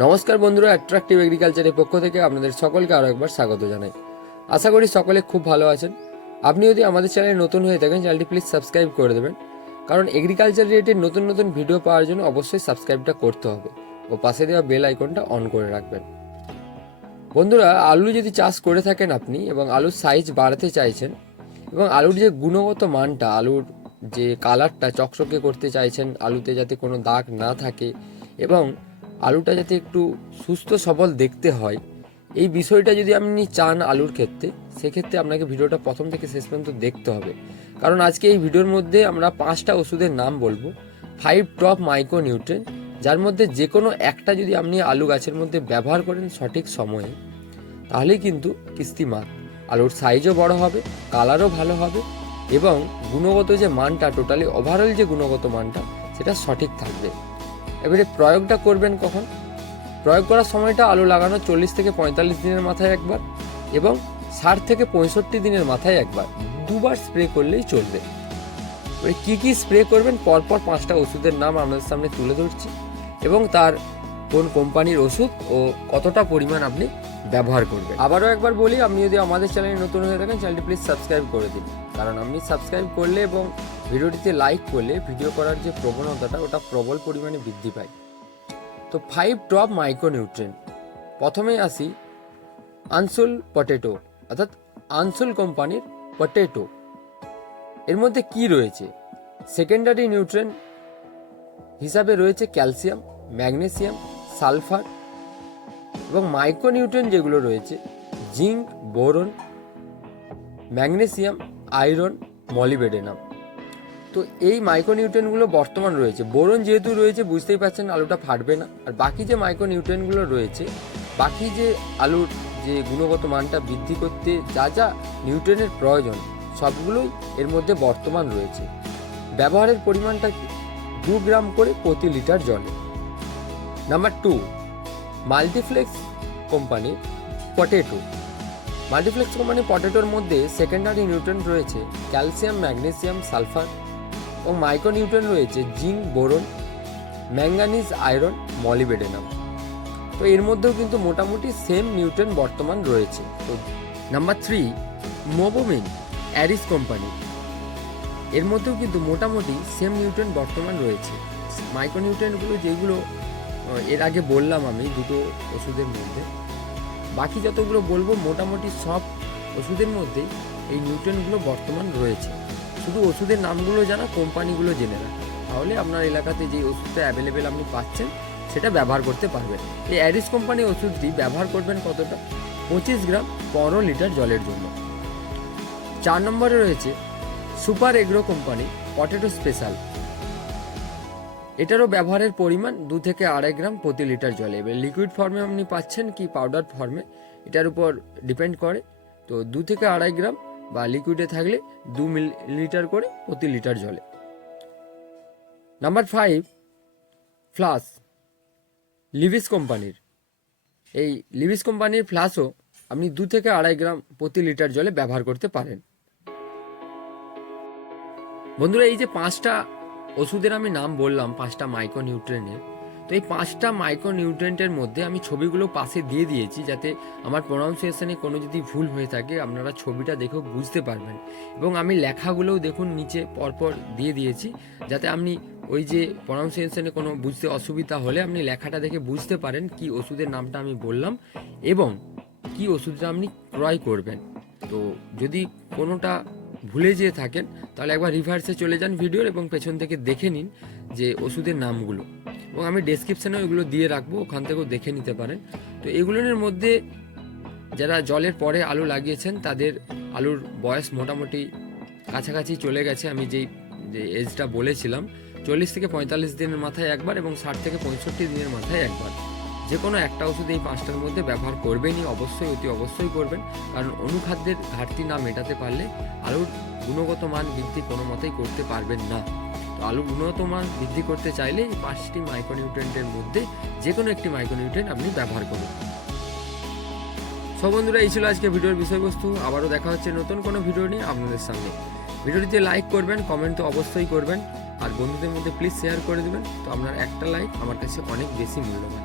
নমস্কার বন্ধুরা অ্যাট্রাকটিভ এগ্রিকালচারের পক্ষ থেকে আপনাদের সকলকে আরও একবার স্বাগত জানাই। আশা করি সকলে খুব ভালো আছেন। আপনি যদি আমাদের চ্যানেলে নতুন হয়ে থাকেন, চ্যানেলটি প্লিজ সাবস্ক্রাইব করে দেবেন। কারণ এগ্রিকালচার রিলেটেড নতুন নতুন ভিডিও পাওয়ার জন্য অবশ্যই সাবস্ক্রাইবটা করতে হবে ও পাশে দেওয়া বেল আইকনটা অন করে রাখবেন। বন্ধুরা, আলু যদি চাষ করে থাকেন আপনি এবং আলুর সাইজ বাড়াতে চাইছেন এবং আলুর যে গুণগত মানটা, আলুর যে কালারটা চকচকে করতে চাইছেন, আলুতে যাতে কোনো দাগ না থাকে এবং আলুটা যাতে একটু সুস্থ, সবল দেখতে হয়, এই বিষয়টা যদি আপনি চান আলুর ক্ষেত্রে, সেক্ষেত্রে আপনাকে ভিডিওটা প্রথম থেকে শেষ পর্যন্ত দেখতে হবে। কারণ আজকে এই ভিডিওর মধ্যে আমরা পাঁচটা ওষুধের নাম বলব। ফাইভ টপ মাইক্রো নিউট্রেন যার মধ্যে যে কোনো একটা যদি আপনি আলু গাছের মধ্যে ব্যবহার করেন সঠিক সময়ে, তাহলেই কিন্তু কিস্তি মার আলুর সাইজও বড় হবে কালারও ভালো হবে এবং গুণগত যে মানটা টোটালি ওভারঅল যে গুণগত মানটা, সেটা সঠিক থাকবে। এবারে প্রয়োগটা করবেন কখন? প্রয়োগ করার সময়টা আলু লাগানো চল্লিশ থেকে পঁয়তাল্লিশ দিনের মাথায় একবার এবং ষাট থেকে পঁয়ষট্টি দিনের মাথায় একবার। দুবার স্প্রে করলেই চলবে। এবারে কী কী স্প্রে করবেন? পরপর পাঁচটা ওষুধের নাম আপনাদের সামনে তুলে ধরছি এবং তার কোন কোম্পানির ওষুধ ও কতটা পরিমাণ আপনি ব্যবহার করবেন। আবারও একবার বলি, আপনি যদি আমাদের চ্যানেলে নতুন হয়ে থাকেন, চ্যানেলটি প্লিজ সাবস্ক্রাইব করে দিন। কারণ আপনি সাবস্ক্রাইব করলে এবং ভিডিওটিতে লাইক করলে ভিডিও করার যে প্রবণতাটা, ওটা প্রবল পরিমাণে বৃদ্ধি পায়। তো ফাইভ ড্রপ মাইক্রোনিউট্রেন প্রথমেই আসি আনসুল পটেটো, অর্থাৎ আনসুল কোম্পানির পটেটো। এর মধ্যে কি রয়েছে? সেকেন্ডারি নিউট্রেন হিসাবে রয়েছে ক্যালসিয়াম ম্যাগনেসিয়াম সালফার এবং মাইক্রোনিউট্রেন যেগুলো রয়েছে, zinc, boron, magnesium, iron molybdenum তো এই মাইক্রোনিউট্রেনগুলো বর্তমান রয়েছে। বোরন যেহেতু রয়েছে, বুঝতেই পারছেন, আলুটা ফাটবে না। আর বাকি যে মাইক্রোনিউট্রেনগুলো রয়েছে, বাকি যে আলুর যে গুণগত মানটা বৃদ্ধি করতে যা যা নিউট্রেনের প্রয়োজন, সবগুলোই এর মধ্যে বর্তমান রয়েছে। ব্যবহারের পরিমাণটা কি? দু গ্রাম করে প্রতি লিটার জলে। নাম্বার টু মাল্টিফ্লেক্স কোম্পানির পটেটো। মাল্টিপ্লেক্স কোম্পানির পটেটোর মধ্যে সেকেন্ডারি নিউট্রেন রয়েছে ক্যালসিয়াম ম্যাগনেসিয়াম সালফার এবং মাইক্রোনিউট্রেন রয়েছে zinc boron manganese iron molybdenum তো এর মধ্যেও কিন্তু মোটামুটি সেম নিউট্রেন বর্তমান রয়েছে। তো নাম্বার থ্রি মোবোমিন অ্যারিস কোম্পানি। এর মধ্যেও কিন্তু মোটামুটি সেম নিউট্রেন বর্তমান রয়েছে। মাইক্রোনিউট্রেনগুলো যেগুলো এর আগে বললাম আমি দুটো ওষুধের মধ্যে। বাকি যতগুলো বলব, মোটামুটি সব ওষুধের মধ্যেই এই নিউট্রেনগুলো বর্তমান রয়েছে। শুধু ওষুধের নামগুলো জানা, কোম্পানিগুলো জেনে রাখা। তাহলে আপনার এলাকাতে যে ওষুধটা অ্যাভেলেবেল আপনি পাচ্ছেন, সেটা ব্যবহার করতে পারবেন। এই অ্যারিস কোম্পানির ওষুধটি ব্যবহার করবেন কতটা? পঁচিশ গ্রাম পনেরো লিটার জলের জন্য। চার নম্বরে রয়েছে super agro company, potato special. এটারও ব্যবহারের পরিমাণ দু থেকে আড়াই গ্রাম প্রতি লিটার জলে। এবার লিকুইড ফর্মে আপনি পাচ্ছেন কি পাউডার ফর্মে এটার উপর ডিপেন্ড করে। তো দু থেকে আড়াই গ্রাম বা লিকুইডে থাকলে দু মিলি, লিটার করে প্রতি লিটার জলে। নাম্বার ফাইভ ফ্লাস লিভিস কোম্পানির। এই লিভিস কোম্পানির ফ্লাসও আপনি দু থেকে আড়াই গ্রাম প্রতি লিটার জলে ব্যবহার করতে পারেন। বন্ধুরা, এই যে পাঁচটা ওষুধের আমি নাম বললাম পাঁচটা মাইক্রো নিউট্রেনের তো এই পাঁচটা মাইক্রো নিউট্রেন্টের মধ্যে আমি ছবিগুলো পাশে দিয়ে দিয়েছি যাতে আমার প্রনাউন্সিয়েশনে কোনো যদি ভুল হয়ে থাকে, আপনারা ছবিটা দেখেও বুঝতে পারবেন। এবং আমি লেখাগুলোও দেখুন নিচে পরপর দিয়ে দিয়েছি, যাতে আপনি ওই যে প্রনাউন্সিয়েশনে কোনো বুঝতে অসুবিধা হলে আপনি লেখাটা দেখে বুঝতে পারেন কি ওষুধের নামটা আমি বললাম এবং কি ওষুধটা আপনি ক্রয় করবেন। তো যদি কোনোটা ভুলে যেয়ে থাকেন, তাহলে একবার রিভার্সে চলে যান ভিডিওর এবং পেছন থেকে দেখে নিন যে ওষুধের নামগুলো। এবং আমি ডেসক্রিপশানে ওইগুলো দিয়ে রাখব, ওখান থেকেও দেখে নিতে পারেন। তো এগুলোর মধ্যে যারা জলের পরে আলু লাগিয়েছেন, তাদের আলুর বয়স মোটামুটি কাছাকাছি চলে গেছে। আমি যেই, যে এজটা বলেছিলাম, চল্লিশ থেকে পঁয়তাল্লিশ দিনের মাথায় একবার এবং ষাট থেকে পঁয়ষট্টি দিনের মাথায় একবার। যে কোনো একটা ওষুধ এই পাঁচটার মধ্যে ব্যবহার করবেনই, অবশ্যই, অতি অবশ্যই করবেন। কারণ অনুখাদ্যের ঘাটতি না মেটাতে পারলে আলুর গুণগত মান বৃদ্ধি কোনো মতেই করতে পারবেন না। তো আলু গুণগত মান বৃদ্ধি করতে চাইলে এই পাঁচটি মাইক্রোনিউট্রেন্টের মধ্যে যে কোনো একটি মাইক্রোনিউট্রেন্ট আপনি ব্যবহার করুন। সব বন্ধুরা, এই ছিল আজকে ভিডিওর বিষয়বস্তু। আবারও দেখা হচ্ছে নতুন কোনো ভিডিও নিয়ে আপনাদের সামনে। ভিডিওটিতে লাইক করবেন, কমেন্ট তো অবশ্যই করবেন। আর বন্ধুদের মধ্যে প্লিজ শেয়ার করে দেবেন। তো আপনার একটা লাইক আমার কাছে অনেক বেশি মূল্যবান।